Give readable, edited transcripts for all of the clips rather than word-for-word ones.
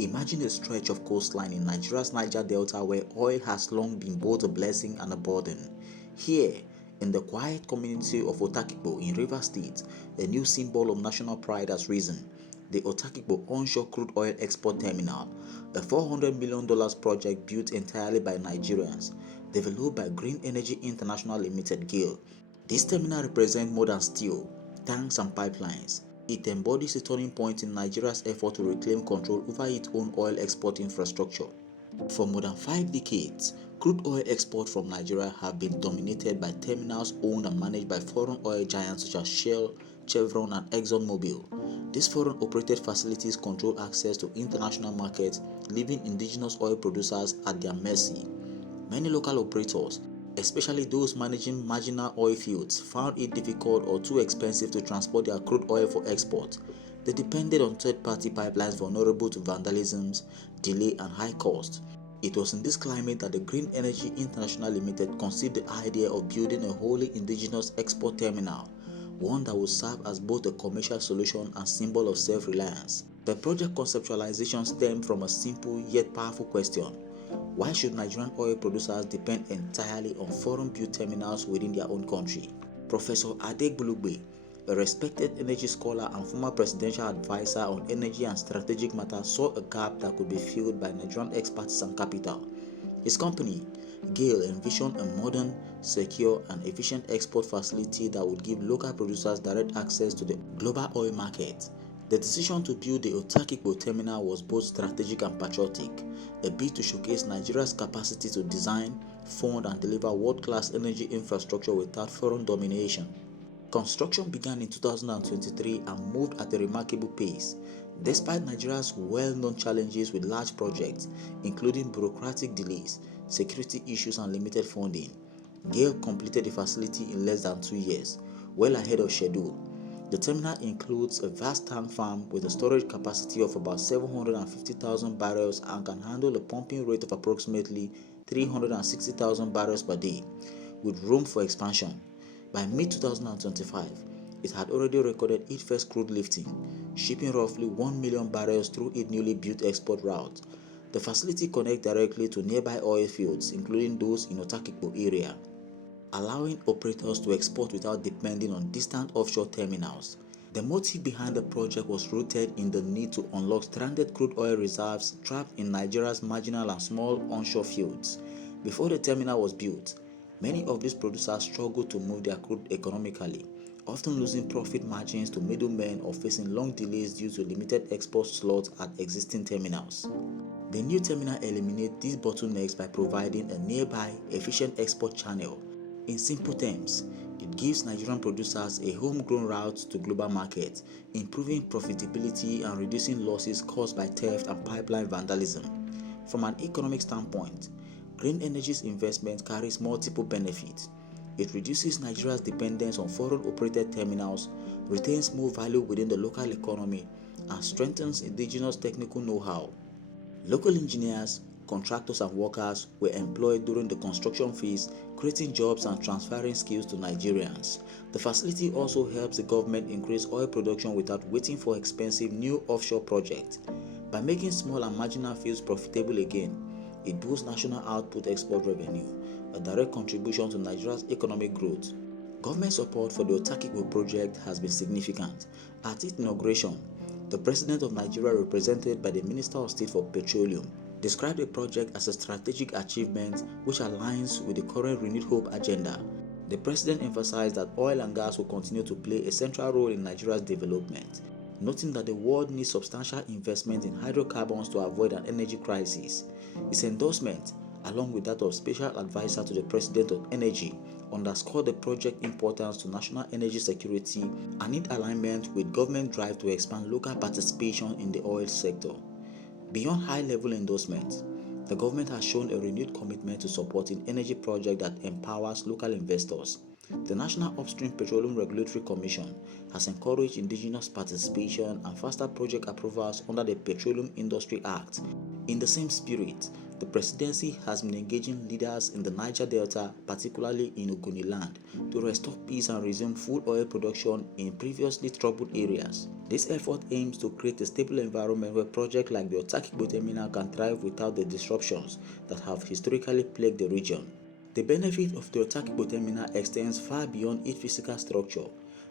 Imagine a stretch of coastline in Nigeria's Niger Delta where oil has long been both a blessing and a burden. Here, in the quiet community of Otakigbo in Rivers State, a new symbol of national pride has risen. The Otakigbo onshore crude oil export terminal, a $400 million project built entirely by Nigerians, developed by Green Energy International Limited (GIL). This terminal represents more than steel, tanks and pipelines. It embodies a turning point in Nigeria's effort to reclaim control over its own oil export infrastructure. For more than 5 decades, crude oil exports from Nigeria have been dominated by terminals owned and managed by foreign oil giants such as Shell, Chevron, and ExxonMobil. These foreign operated facilities control access to international markets, leaving indigenous oil producers at their mercy. Many local operators, especially those managing marginal oil fields, found it difficult or too expensive to transport their crude oil for export. They depended on third-party pipelines vulnerable to vandalism, delay, and high cost. It was in this climate that the Green Energy International Limited conceived the idea of building a wholly indigenous export terminal, one that would serve as both a commercial solution and symbol of self-reliance. The project conceptualization stemmed from a simple yet powerful question: why should Nigerian oil producers depend entirely on foreign-built terminals within their own country? Professor Adegbulugbe, a respected energy scholar and former presidential advisor on energy and strategic matters, saw a gap that could be filled by Nigerian expertise and capital. His company, GAIL, envisioned a modern, secure, and efficient export facility that would give local producers direct access to the global oil market. The decision to build the Otakigbo terminal was both strategic and patriotic, a bid to showcase Nigeria's capacity to design, fund, and deliver world-class energy infrastructure without foreign domination. Construction began in 2023 and moved at a remarkable pace. Despite Nigeria's well-known challenges with large projects, including bureaucratic delays, security issues, and limited funding, GAIL completed the facility in less than 2 years, well ahead of schedule. The terminal includes a vast tank farm with a storage capacity of about 750,000 barrels and can handle a pumping rate of approximately 360,000 barrels per day, with room for expansion. By mid-2025, it had already recorded its first crude lifting, shipping roughly 1 million barrels through its newly built export route. The facility connects directly to nearby oil fields, including those in Otakigbo area, allowing operators to export without depending on distant offshore terminals. The motive behind the project was rooted in the need to unlock stranded crude oil reserves trapped in Nigeria's marginal and small onshore fields. Before the terminal was built, many of these producers struggled to move their crude economically, often losing profit margins to middlemen or facing long delays due to limited export slots at existing terminals. The new terminal eliminates these bottlenecks by providing a nearby, efficient export channel. In simple terms, it gives Nigerian producers a homegrown route to global markets, improving profitability and reducing losses caused by theft and pipeline vandalism. From an economic standpoint, green energy's investment carries multiple benefits. It reduces Nigeria's dependence on foreign-operated terminals, retains more value within the local economy, and strengthens indigenous technical know-how. Local engineers, contractors, and workers were employed during the construction phase, creating jobs and transferring skills to Nigerians. The facility also helps the government increase oil production without waiting for expensive new offshore projects. By making small and marginal fields profitable again, it boosts national output export revenue, a direct contribution to Nigeria's economic growth. Government support for the Otakigbo project has been significant. At its inauguration, the President of Nigeria, represented by the Minister of State for Petroleum, described the project as a strategic achievement which aligns with the current Renewed Hope agenda. The President emphasized that oil and gas will continue to play a central role in Nigeria's development, noting that the world needs substantial investment in hydrocarbons to avoid an energy crisis. His endorsement, along with that of Special Advisor to the President of Energy, underscored the project's importance to national energy security and its alignment with government drive to expand local participation in the oil sector. Beyond high-level endorsements, the government has shown a renewed commitment to supporting energy projects that empowers local investors. The National Upstream Petroleum Regulatory Commission has encouraged indigenous participation and faster project approvals under the Petroleum Industry Act. In the same spirit, the presidency has been engaging leaders in the Niger Delta, particularly in Ogoniland, to restore peace and resume full oil production in previously troubled areas. This effort aims to create a stable environment where projects like the Otakigbo terminal can thrive without the disruptions that have historically plagued the region. The benefit of the Otakigbo terminal extends far beyond its physical structure.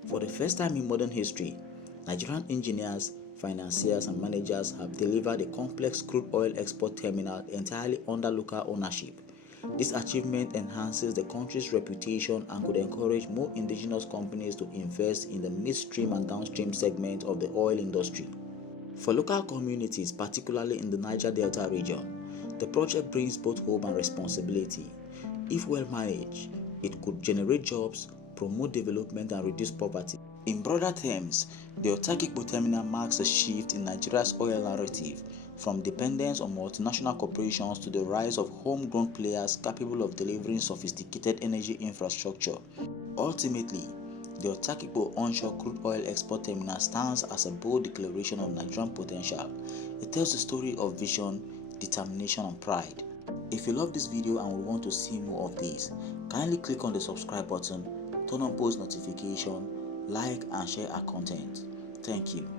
For the first time in modern history, Nigerian engineers, financiers, and managers have delivered a complex crude oil export terminal entirely under local ownership. This achievement enhances the country's reputation and could encourage more indigenous companies to invest in the midstream and downstream segments of the oil industry. For local communities, particularly in the Niger Delta region, the project brings both hope and responsibility. If well managed, it could generate jobs, promote development, and reduce poverty. In broader terms, the Otakigbo terminal marks a shift in Nigeria's oil narrative, from dependence on multinational corporations to the rise of homegrown players capable of delivering sophisticated energy infrastructure. Ultimately, the Otakigbo onshore crude oil export terminal stands as a bold declaration of Nigerian potential. It tells the story of vision, determination, and pride. If you love this video and would want to see more of these, kindly click on the subscribe button, turn on post notification, like and share our content. Thank you.